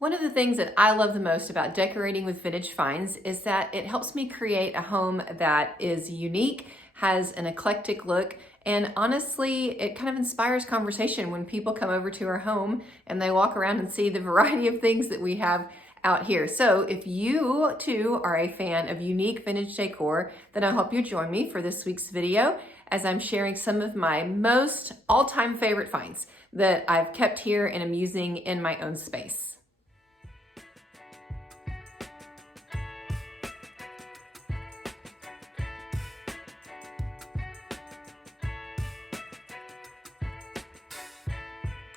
One of the things that I love the most about decorating with vintage finds is that it helps me create a home that is unique, has an eclectic look, and honestly, it kind of inspires conversation when people come over to our home and they walk around and see the variety of things that we have out here. So if you too are a fan of unique vintage decor, then I hope you join me for this week's video as I'm sharing some of my most all-time favorite finds that I've kept here and am using in my own space.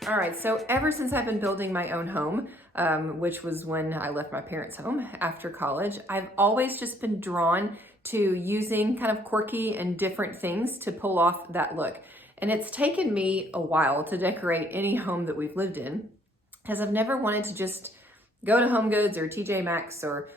All right, so ever since I've been building my own home, which was when I left my parents' home after college, I've always just been drawn to using kind of quirky and different things to pull off that look. And it's taken me a while to decorate any home that we've lived in, because I've never wanted to just go to Home Goods or TJ Maxx or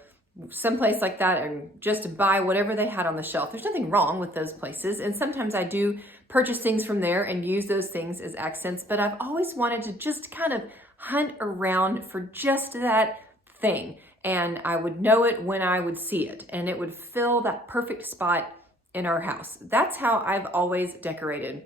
someplace like that and just buy whatever they had on the shelf. There's nothing wrong with those places. And sometimes I do purchase things from there and use those things as accents, but I've always wanted to just kind of hunt around for just that thing. And I would know it when I would see it, and it would fill that perfect spot in our house. That's how I've always decorated.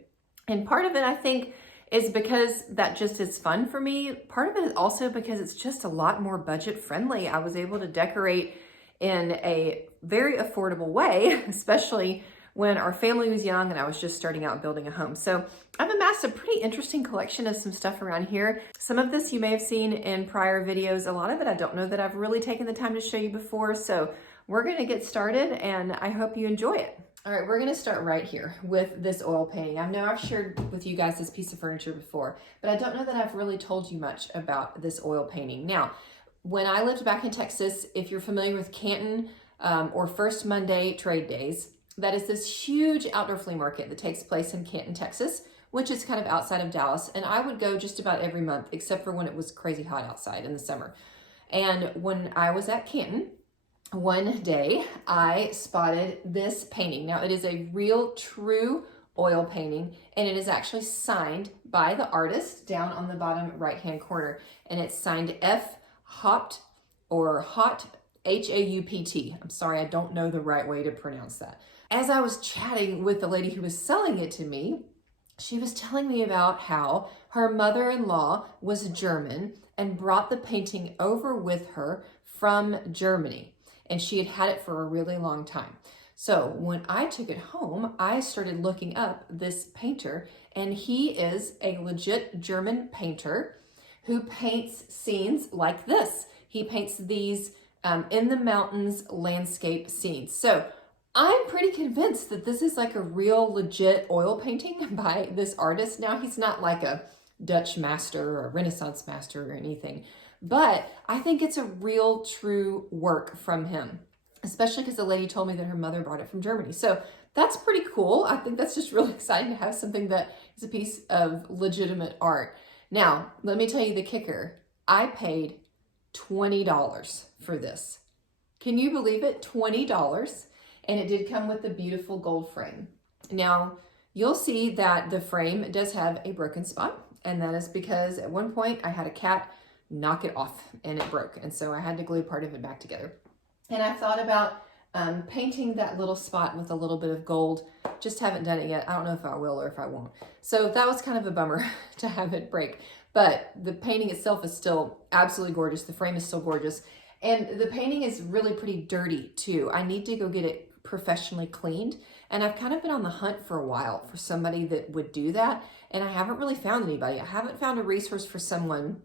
And part of it, I think, is because that just is fun for me. Part of it is also because it's just a lot more budget friendly. I was able to decorate in a very affordable way, especially when our family was young and I was just starting out building a home. So I've amassed a pretty interesting collection of some stuff around here. Some of this you may have seen in prior videos. A lot of it I don't know that I've really taken the time to show you before. So we're gonna get started and I hope you enjoy it. All right, we're gonna start right here with this oil painting. I know I've shared with you guys this piece of furniture before, but I don't know that I've really told you much about this oil painting. Now, when I lived back in Texas, if you're familiar with Canton or First Monday Trade Days, that is this huge outdoor flea market that takes place in Canton, Texas, which is kind of outside of Dallas. And I would go just about every month, except for when it was crazy hot outside in the summer. And when I was at Canton, one day I spotted this painting. Now it is a real true oil painting, and it is actually signed by the artist down on the bottom right hand corner, and it's signed F. Haupt or Haupt, H-A-U-P-T. I'm sorry, I don't know the right way to pronounce that. As I was chatting with the lady who was selling it to me, she was telling me about how her mother-in-law was German and brought the painting over with her from Germany. And she had it for a really long time. So when I took it home, I started looking up this painter, and he is a legit German painter who paints scenes like this. He paints these in the mountains landscape scenes. So I'm pretty convinced that this is like a real legit oil painting by this artist. Now, he's not like a Dutch master or a Renaissance master or anything, but I think it's a real true work from him, especially because the lady told me that her mother brought it from Germany. So that's pretty cool. I think that's just really exciting to have something that is a piece of legitimate art. Now, let me tell you the kicker. I paid $20 for this. Can you believe it? $20. And it did come with the beautiful gold frame. Now, you'll see that the frame does have a broken spot, and that is because at one point I had a cat knock it off and it broke, and so I had to glue part of it back together. And I thought about painting that little spot with a little bit of gold. Just haven't done it yet. I don't know if I will or if I won't. So that was kind of a bummer to have it break, but the painting itself is still absolutely gorgeous. The frame is still gorgeous, and the painting is really pretty dirty too. I need to go get it professionally cleaned, and I've kind of been on the hunt for a while for somebody that would do that, and I haven't really found anybody. I haven't found a resource for someone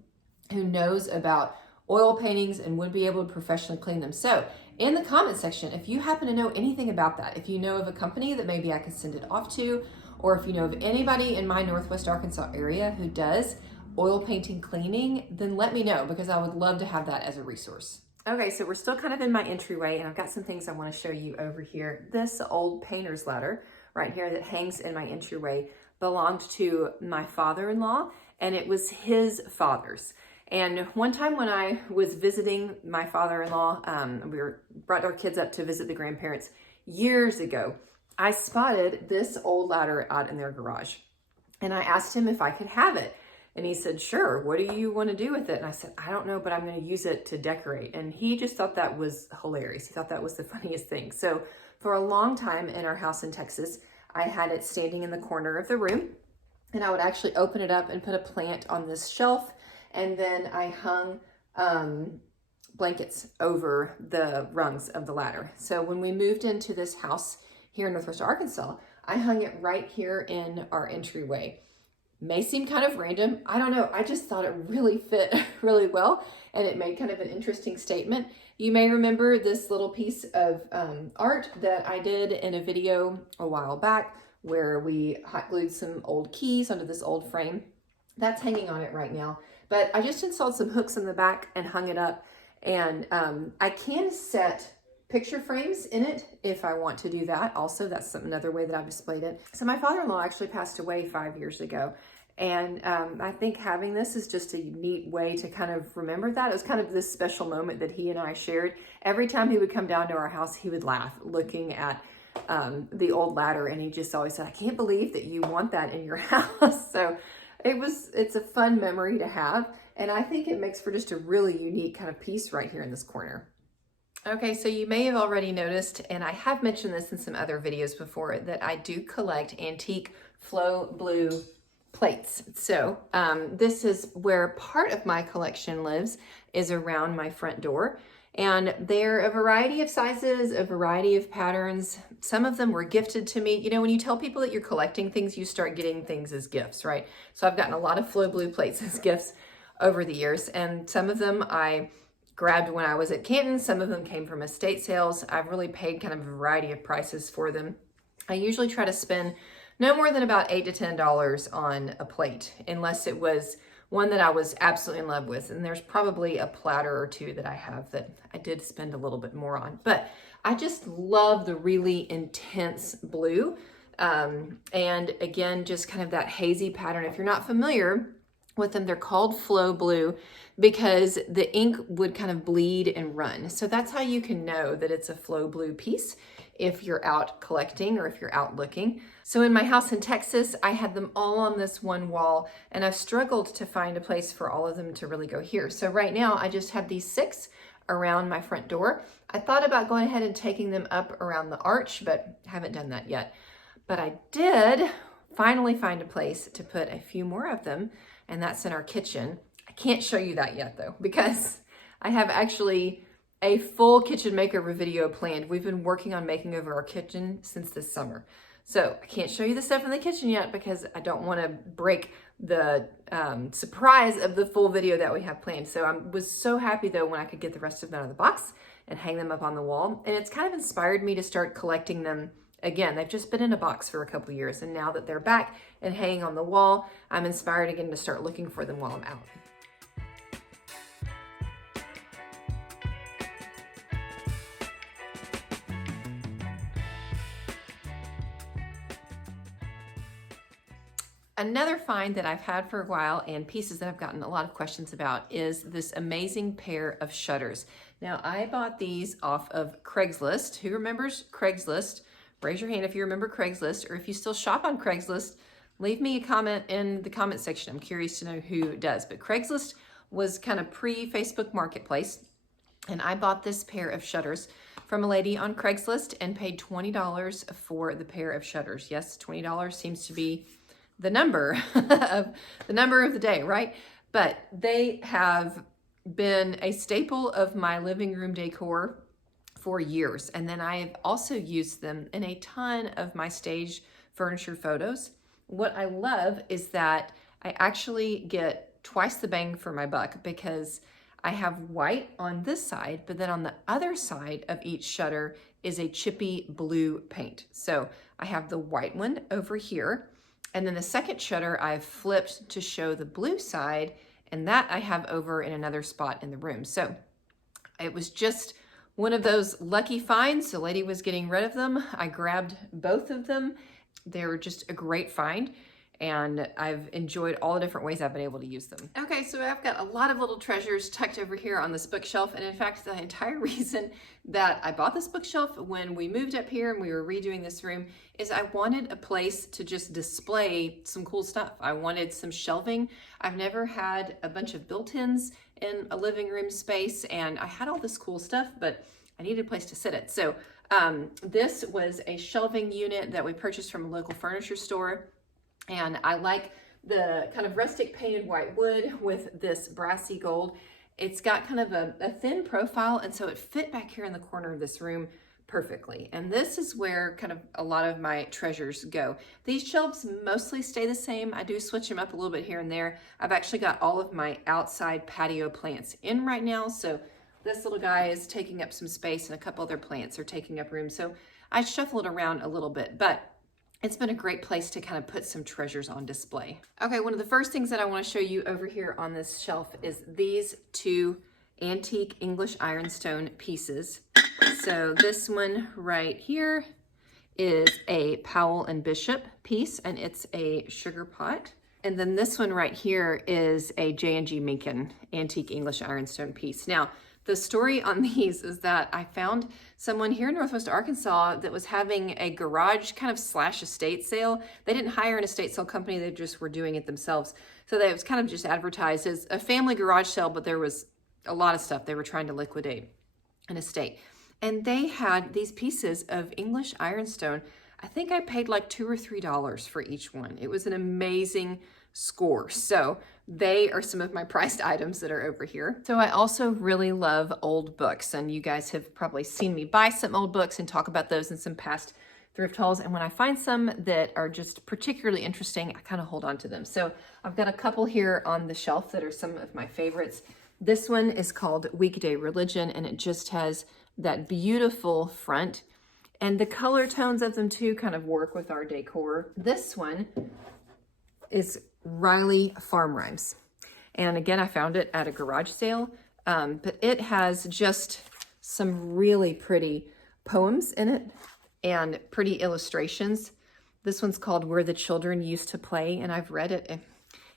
who knows about oil paintings and would be able to professionally clean them. So in the comment section, if you happen to know anything about that, if you know of a company that maybe I could send it off to, or if you know of anybody in my Northwest Arkansas area who does oil painting cleaning, then let me know, because I would love to have that as a resource. Okay, so we're still kind of in my entryway, and I've got some things I want to show you over here. This old painter's ladder right here that hangs in my entryway belonged to my father-in-law, and it was his father's. And one time when I was visiting my father-in-law, we brought our kids up to visit the grandparents years ago, I spotted this old ladder out in their garage. And I asked him if I could have it. And he said, sure, what do you want to do with it? And I said, I don't know, but I'm going to use it to decorate. And he just thought that was hilarious. He thought that was the funniest thing. So for a long time in our house in Texas, I had it standing in the corner of the room, and I would actually open it up and put a plant on this shelf. And then I hung blankets over the rungs of the ladder. So when we moved into this house here in Northwest Arkansas, I hung it right here in our entryway. May seem kind of random. I don't know. I just thought it really fit really well, and it made kind of an interesting statement. You may remember this little piece of art that I did in a video a while back where we hot glued some old keys onto this old frame. That's hanging on it right now. But I just installed some hooks in the back and hung it up. And I can set picture frames in it if I want to do that. Also, that's another way that I've displayed it. So my father-in-law actually passed away 5 years ago. And I think having this is just a neat way to kind of remember that. It was kind of this special moment that he and I shared. Every time he would come down to our house, he would laugh looking at the old ladder. And he just always said, I can't believe that you want that in your house. So it's a fun memory to have. And I think it makes for just a really unique kind of piece right here in this corner. Okay, so you may have already noticed, and I have mentioned this in some other videos before, that I do collect antique flow blue plates. So this is where part of my collection lives, is around my front door. And they're a variety of sizes, a variety of patterns. Some of them were gifted to me. You know, when you tell people that you're collecting things, you start getting things as gifts, right? So I've gotten a lot of flow blue plates as gifts over the years. And some of them I grabbed when I was at Canton. Some of them came from estate sales. I've really paid kind of a variety of prices for them. I usually try to spend no more than about $8 to $10 on a plate, unless it was one that I was absolutely in love with. And there's probably a platter or two that I have that I did spend a little bit more on. But I just love the really intense blue. And again, just kind of that hazy pattern. If you're not familiar with them, they're called flow blue because the ink would kind of bleed and run. So that's how you can know that it's a flow blue piece if you're out collecting or if you're out looking. So in my house in Texas, I had them all on this one wall, and I've struggled to find a place for all of them to really go here. So right now I just have these 6 around my front door. I thought about going ahead and taking them up around the arch, but haven't done that yet. But I did finally find a place to put a few more of them, and that's in our kitchen. I can't show you that yet though, because I have actually a full kitchen makeover video planned. We've been working on making over our kitchen since this summer. So I can't show you the stuff in the kitchen yet because I don't want to break the surprise of the full video that we have planned. So I was so happy though when I could get the rest of them out of the box and hang them up on the wall. And it's kind of inspired me to start collecting them again. They've just been in a box for a couple of years, and now that they're back and hanging on the wall, I'm inspired again to start looking for them while I'm out. Another find that I've had for a while, and pieces that I've gotten a lot of questions about, is this amazing pair of shutters. Now, I bought these off of Craigslist. Who remembers Craigslist? Raise your hand if you remember Craigslist, or if you still shop on Craigslist, leave me a comment in the comment section. I'm curious to know who does. But Craigslist was kind of pre-Facebook Marketplace, and I bought this pair of shutters from a lady on Craigslist and paid $20 for the pair of shutters. Yes, $20 seems to be the number of the day, right? But they have been a staple of my living room decor for years. And then I've also used them in a ton of my stage furniture photos. What I love is that I actually get twice the bang for my buck, because I have white on this side, but then on the other side of each shutter is a chippy blue paint. So I have the white one over here, and then the second shutter I've flipped to show the blue side, and that I have over in another spot in the room. So it was just one of those lucky finds. The lady was getting rid of them. I grabbed both of them. They were just a great find. and I've enjoyed all the different ways I've been able to use them. Okay, so I've got a lot of little treasures tucked over here on this bookshelf, and in fact, the entire reason that I bought this bookshelf when we moved up here and we were redoing this room is I wanted a place to just display some cool stuff. I wanted some shelving. I've never had a bunch of built-ins in a living room space, and I had all this cool stuff, but I needed a place to sit it. So this was a shelving unit that we purchased from a local furniture store. And I like the kind of rustic painted white wood with this brassy gold. It's got kind of a thin profile, and so it fit back here in the corner of this room perfectly. And this is where kind of a lot of my treasures go. These shelves mostly stay the same. I do switch them up a little bit here and there. I've actually got all of my outside patio plants in right now. So this little guy is taking up some space, and a couple other plants are taking up room. So I shuffle it around a little bit, but it's been a great place to kind of put some treasures on display. Okay, one of the first things that I want to show you over here on this shelf is these two antique English ironstone pieces. So this one right here is a Powell and Bishop piece, and it's a sugar pot. And then this one right here is a J&G Minkin antique English ironstone piece. Now, the story on these is that I found someone here in Northwest Arkansas that was having a garage kind of slash estate sale. They didn't hire an estate sale company, they just were doing it themselves. So they was kind of just advertised as a family garage sale, but there was a lot of stuff. They were trying to liquidate an estate. And they had these pieces of English ironstone. I think I paid like $2 or $3 for each one. It was an amazing score. So they are some of my prized items that are over here. So I also really love old books, and you guys have probably seen me buy some old books and talk about those in some past thrift hauls. And when I find some that are just particularly interesting, I kind of hold on to them. So I've got a couple here on the shelf that are some of my favorites. This one is called Weekday Religion, and it just has that beautiful front, and the color tones of them too kind of work with our decor. This one is Riley Farm Rhymes. And again, I found it at a garage sale, but it has just some really pretty poems in it and pretty illustrations. This one's called Where the Children Used to Play, and I've read it.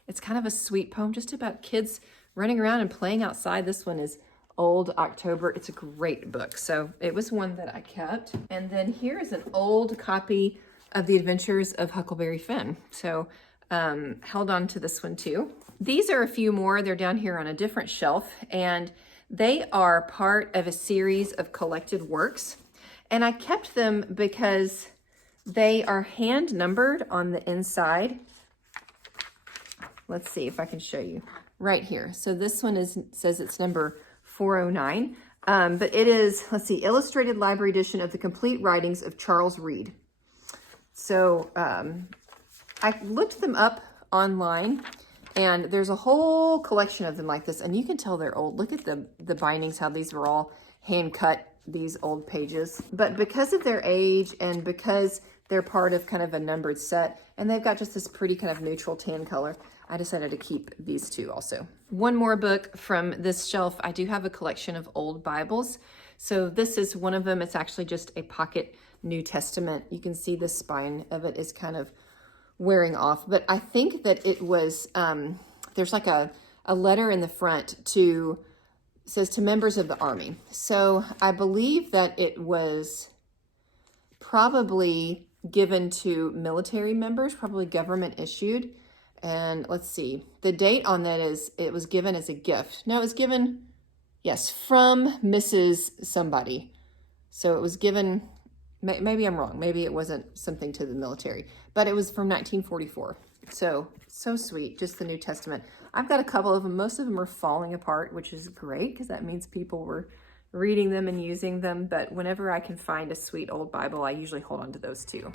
It's kind of a sweet poem just about kids running around and playing outside. This one is Old October. It's a great book. So it was one that I kept. And then here is an old copy of The Adventures of Huckleberry Finn. So held on to this one too. These are a few more. They're down here on a different shelf, and they are part of a series of collected works. And I kept them because they are hand numbered on the inside. Let's see if I can show you right here. So this one says it's number 409, but it is, let's see, Illustrated Library Edition of the Complete Writings of Charles Reade. So I looked them up online, and there's a whole collection of them like this, and you can tell they're old. Look at the bindings, how these were all hand cut, these old pages. But because of their age and because they're part of kind of a numbered set, and they've got just this pretty kind of neutral tan color, I decided to keep these two also. One more book from this shelf. I do have a collection of old Bibles. So this is one of them. It's actually just a pocket New Testament. You can see the spine of it is kind of wearing off, but I think that it was, there's like a letter in the front says to members of the Army. So I believe that it was probably given to military members, probably government issued. And let's see, the date on that is, it was given as a gift. No, it was given, yes, from Mrs. Somebody. So it was given, maybe I'm wrong. Maybe it wasn't something to the military, but it was from 1944. So sweet, just the New Testament. I've got a couple of them. Most of them are falling apart, which is great because that means people were reading them and using them. But whenever I can find a sweet old Bible, I usually hold on to those too.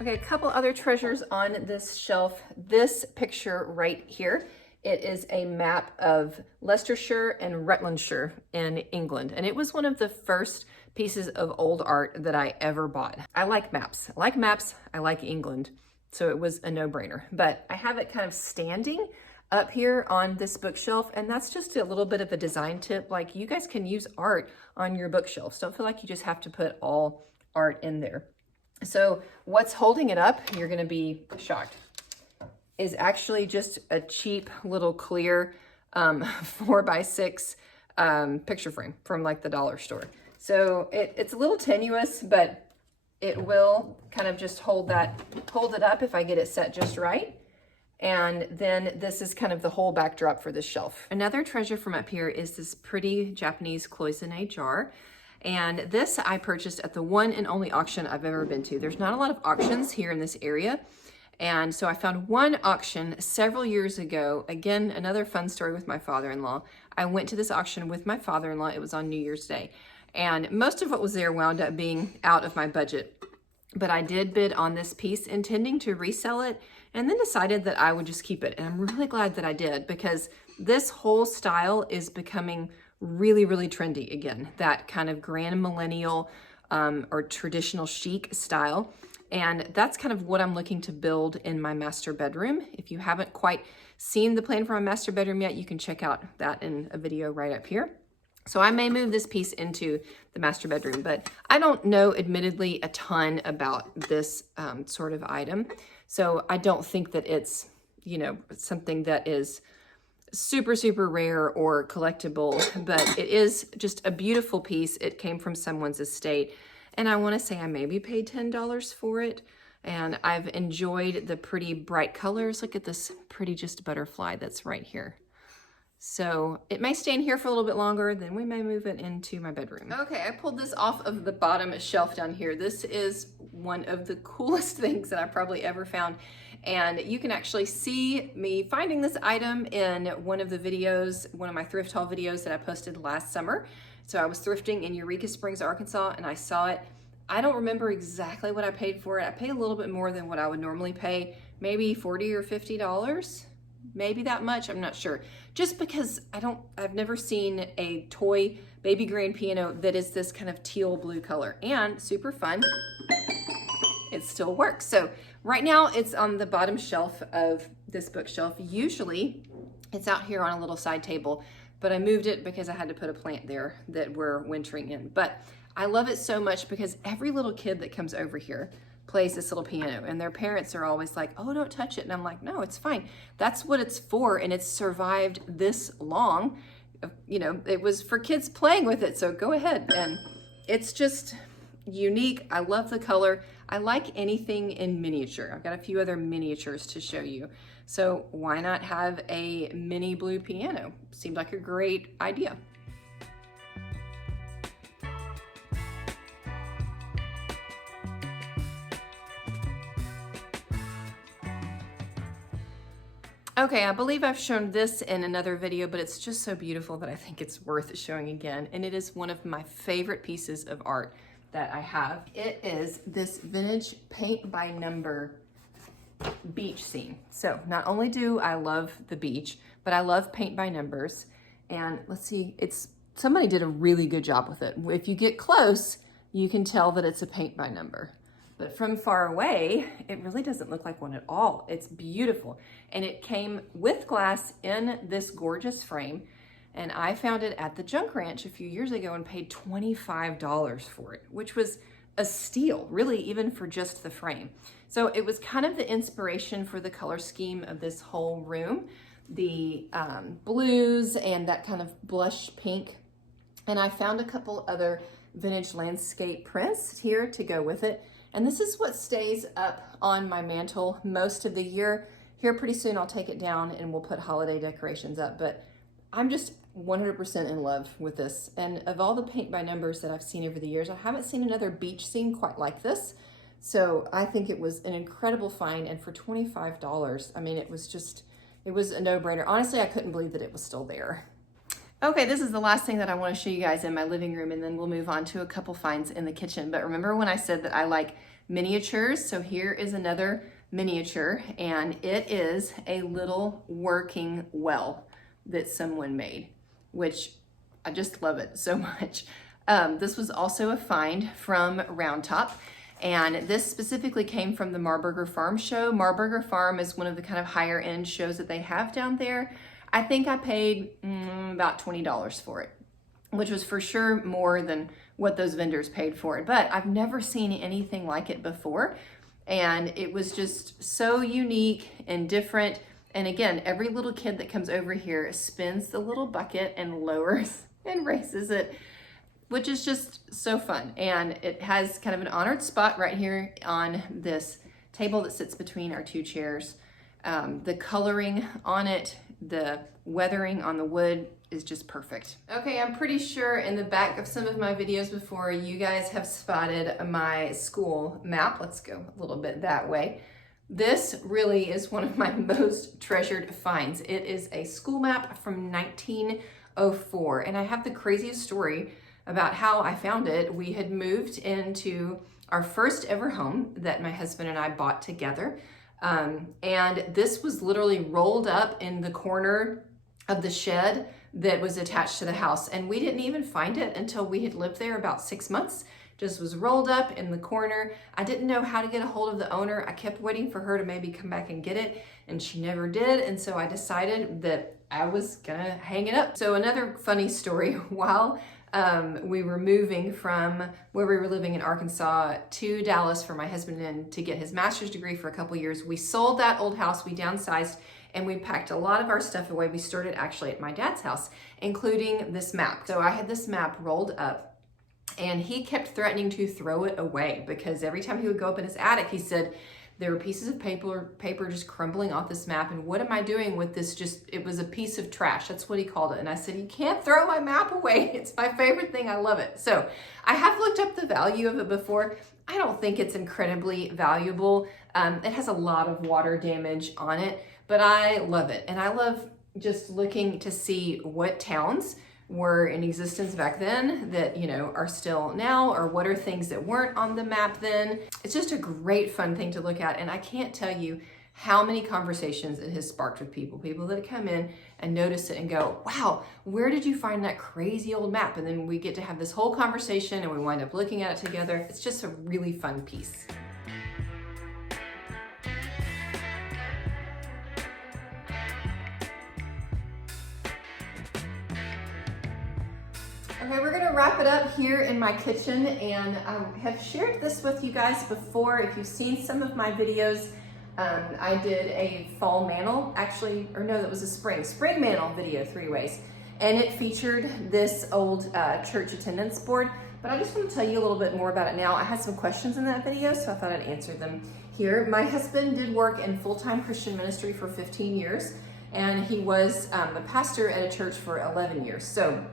Okay, a couple other treasures on this shelf. This picture right here, it is a map of Leicestershire and Rutlandshire in England. And it was one of the first pieces of old art that I ever bought. I like maps. I like England. So it was a no-brainer. But I have it kind of standing up here on this bookshelf, and that's just a little bit of a design tip. Like, you guys can use art on your bookshelves. Don't feel like you just have to put all art in there. So what's holding it up, you're gonna be shocked, is actually just a cheap little clear 4x6 picture frame from like the dollar store. So it's a little tenuous, but it will kind of just hold it up if I get it set just right. And then this is kind of the whole backdrop for this shelf. Another treasure from up here is this pretty Japanese cloisonne jar. And this I purchased at the one and only auction I've ever been to. There's not a lot of auctions here in this area. And so I found one auction several years ago. Again, another fun story with my father-in-law. I went to this auction with my father-in-law. It was on New Year's Day. And most of what was there wound up being out of my budget. But I did bid on this piece intending to resell it, and then decided that I would just keep it. And I'm really glad that I did, because this whole style is becoming really, really trendy again. That kind of grand millennial or traditional chic style. And that's kind of what I'm looking to build in my master bedroom. If you haven't quite seen the plan for my master bedroom yet, you can check out that in a video right up here. So I may move this piece into the master bedroom, but I don't know, admittedly, a ton about this sort of item. So I don't think that it's, you know, something that is super, super rare or collectible, but it is just a beautiful piece. It came from someone's estate. And I want to say I maybe paid $10 for it. And I've enjoyed the pretty bright colors. Look at this pretty just butterfly that's right here. So it may stay in here for a little bit longer, then we may move it into my bedroom. Okay, I pulled this off of the bottom shelf down here. This is one of the coolest things that I probably ever found. And you can actually see me finding this item in one of the videos, one of my thrift haul videos that I posted last summer. So I was thrifting in Eureka Springs, Arkansas, and I saw it. I don't remember exactly what I paid for it. I paid a little bit more than what I would normally pay, maybe $40 or $50. Maybe that much, I'm not sure. Just because I've never seen a toy baby grand piano that is this kind of teal blue color, and super fun. It still works. So right now it's on the bottom shelf of this bookshelf. Usually it's out here on a little side table, but I moved it because I had to put a plant there that we're wintering in. But I love it so much because every little kid that comes over here plays this little piano, and their parents are always like, oh, don't touch it. And I'm like, no, it's fine. That's what it's for. And it's survived this long. You know, it was for kids playing with it. So go ahead. And it's just unique. I love the color. I like anything in miniature. I've got a few other miniatures to show you. So why not have a mini blue piano? Seemed like a great idea. Okay, I believe I've shown this in another video, but it's just so beautiful that I think it's worth showing again. And it is one of my favorite pieces of art that I have. It is this vintage paint by number beach scene. So not only do I love the beach, but I love paint by numbers. And let's see, somebody did a really good job with it. If you get close, you can tell that it's a paint by number. But from far away, it really doesn't look like one at all. It's beautiful. And it came with glass in this gorgeous frame. And I found it at the Junk Ranch a few years ago and paid $25 for it, which was a steal, really, even for just the frame. So it was kind of the inspiration for the color scheme of this whole room. The blues and that kind of blush pink. And I found a couple other vintage landscape prints here to go with it. And this is what stays up on my mantle most of the year. Here pretty soon I'll take it down and we'll put holiday decorations up, but I'm just 100% in love with this. And of all the paint by numbers that I've seen over the years, I haven't seen another beach scene quite like this. So I think it was an incredible find, and for $25, I mean, it was a no-brainer. Honestly, I couldn't believe that it was still there. Okay, this is the last thing that I want to show you guys in my living room, and then we'll move on to a couple finds in the kitchen. But remember when I said that I like miniatures? So here is another miniature, and it is a little working well that someone made, which I just love it so much. This was also a find from Round Top, And this specifically came from the Marburger Farm show. Marburger Farm is one of the kind of higher end shows that they have down there. I think I paid about $20 for it, which was for sure more than what those vendors paid for it. But I've never seen anything like it before. And it was just so unique and different. And again, every little kid that comes over here spins the little bucket and lowers and raises it, which is just so fun. And it has kind of an honored spot right here on this table that sits between our two chairs. The coloring on it, the weathering on the wood is just perfect. Okay, I'm pretty sure in the back of some of my videos before, you guys have spotted my school map. Let's go a little bit that way. This really is one of my most treasured finds. It is a school map from 1904, and I have the craziest story about how I found it. We had moved into our first ever home that my husband and I bought together. And this was literally rolled up in the corner of the shed that was attached to the house. And we didn't even find it until we had lived there about 6 months. Just was rolled up in the corner. I didn't know how to get a hold of the owner. I kept waiting for her to maybe come back and get it, and she never did. And so I decided that I was gonna hang it up. So another funny story, while we were moving from where we were living in Arkansas to Dallas for my husband and to get his master's degree for a couple years, we sold that old house, we downsized, and we packed a lot of our stuff away. We started actually at my dad's house, including this map. So I had this map rolled up, and he kept threatening to throw it away because every time he would go up in his attic, he said, there were pieces of paper just crumbling off this map, and what am I doing with this? It was a piece of trash. That's what he called it. And I said, you can't throw my map away. It's my favorite thing. I love it. So I have looked up the value of it before. I don't think it's incredibly valuable. It has a lot of water damage on it, but I love it. And I love just looking to see what towns were in existence back then that, you know, are still now, or what are things that weren't on the map then. It's just a great fun thing to look at, and I can't tell you how many conversations it has sparked with people that come in and notice it and go, wow, where did you find that crazy old map? And then we get to have this whole conversation and we wind up looking at it together. It's just a really fun piece. Okay, we're gonna wrap it up here in my kitchen, and I have shared this with you guys before. If you've seen some of my videos, I did a fall mantle, actually, or no, that was a spring mantle video, 3 ways. And it featured this old church attendance board, but I just want to tell you a little bit more about it now. I had some questions in that video, so I thought I'd answer them here. My husband did work in full-time Christian ministry for 15 years, and he was a pastor at a church for 11 years. So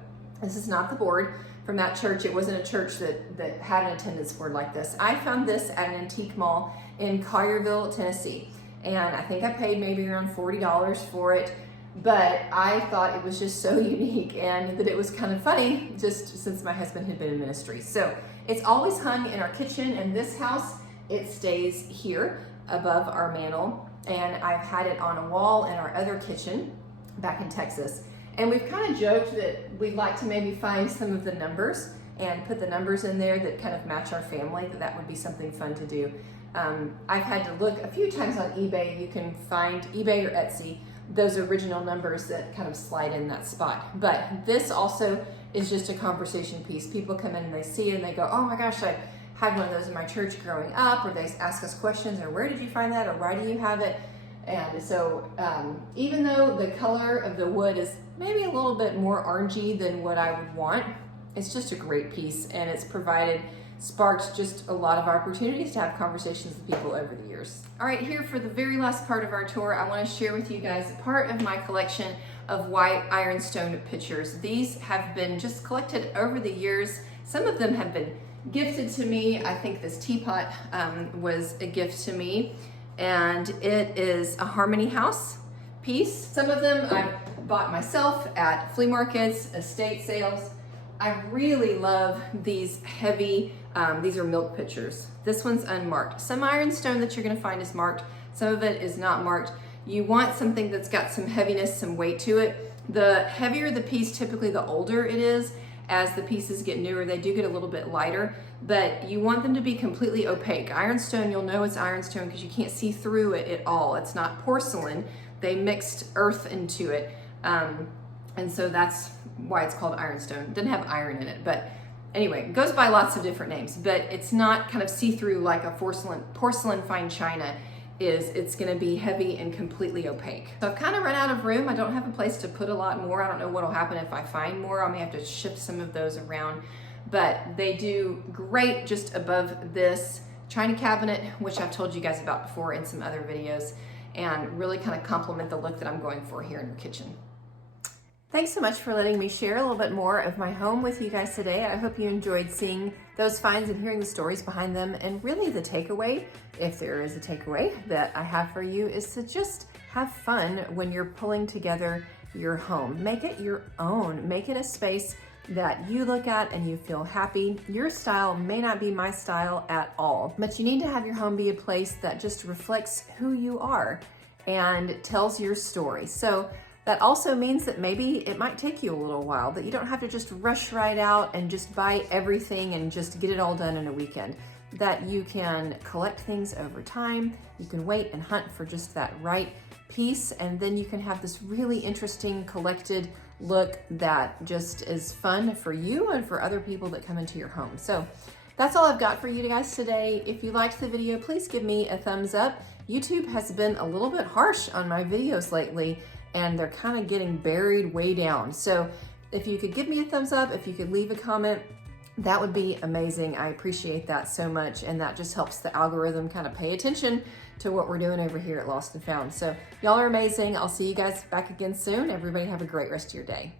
this is not the board from that church. It wasn't a church that had an attendance board like this. I found this at an antique mall in Collierville, Tennessee. And I think I paid maybe around $40 for it, but I thought it was just so unique and that it was kind of funny just since my husband had been in ministry. So it's always hung in our kitchen. In this house, it stays here above our mantle. And I've had it on a wall in our other kitchen back in Texas. And we've kind of joked that we'd like to maybe find some of the numbers and put the numbers in there that kind of match our family, that would be something fun to do. I've had to look a few times on eBay. You can find eBay or Etsy, those original numbers that kind of slide in that spot. But this also is just a conversation piece. People come in and they see it and they go, oh my gosh, I had one of those in my church growing up, or they ask us questions, or where did you find that, or why do you have it? And so even though the color of the wood is maybe a little bit more orangey than what I would want, it's just a great piece, and it's sparked just a lot of opportunities to have conversations with people over the years. All right, here for the very last part of our tour, I want to share with you guys part of my collection of white ironstone pitchers. These have been just collected over the years. Some of them have been gifted to me. I think this teapot was a gift to me, and it is a Harmony House piece. Some of them I've bought myself at flea markets, estate sales. I really love these heavy, these are milk pitchers. This one's unmarked. Some ironstone that you're gonna find is marked, some of it is not marked. You want something that's got some heaviness, some weight to it. The heavier the piece, typically the older it is, as the pieces get newer, they do get a little bit lighter, but you want them to be completely opaque. Ironstone, you'll know it's ironstone because you can't see through it at all. It's not porcelain. They mixed earth into it. And so that's why it's called ironstone. It doesn't have iron in it, but anyway, it goes by lots of different names, but it's not kind of see-through like a porcelain fine china is. It's gonna be heavy and completely opaque. So I've kind of run out of room. I don't have a place to put a lot more. I don't know what'll happen if I find more. I may have to shift some of those around, but they do great just above this china cabinet, which I've told you guys about before in some other videos, and really kind of complement the look that I'm going for here in your kitchen. Thanks so much for letting me share a little bit more of my home with you guys today. I hope you enjoyed seeing those finds and hearing the stories behind them. And really the takeaway, if there is a takeaway that I have for you, is to just have fun when you're pulling together your home. Make it your own. Make it a space that you look at and you feel happy. Your style may not be my style at all, but you need to have your home be a place that just reflects who you are and tells your story. So that also means that maybe it might take you a little while, that you don't have to just rush right out and just buy everything and just get it all done in a weekend. That you can collect things over time, you can wait and hunt for just that right piece, and then you can have this really interesting collected look that just is fun for you and for other people that come into your home. So that's all I've got for you guys today. If you liked the video, please give me a thumbs up. YouTube has been a little bit harsh on my videos lately, and they're kind of getting buried way down. So if you could give me a thumbs up, if you could leave a comment, that would be amazing. I appreciate that so much, and that just helps the algorithm kind of pay attention to what we're doing over here at Lost and Found. So y'all are amazing. I'll see you guys back again soon. Everybody have a great rest of your day.